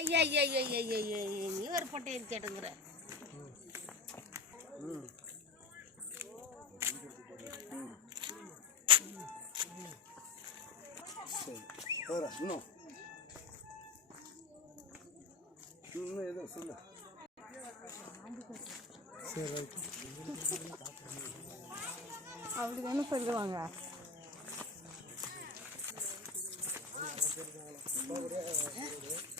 ஐயா ஐயா ஐயா ஐயா ஐயா ஐயா ஐயா, நீ ஒரு பொட்டை இருக்கேட்டுங்கிற சரி இன்னும் இன்னும் சொல்லு சரி அப்படி தானே சொல்லுவாங்க ஐயோ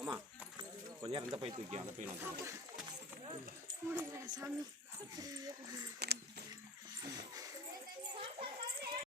அம்மா கொஞ்ச நேரம் இந்த பை தூக்கி அந்த பை நான்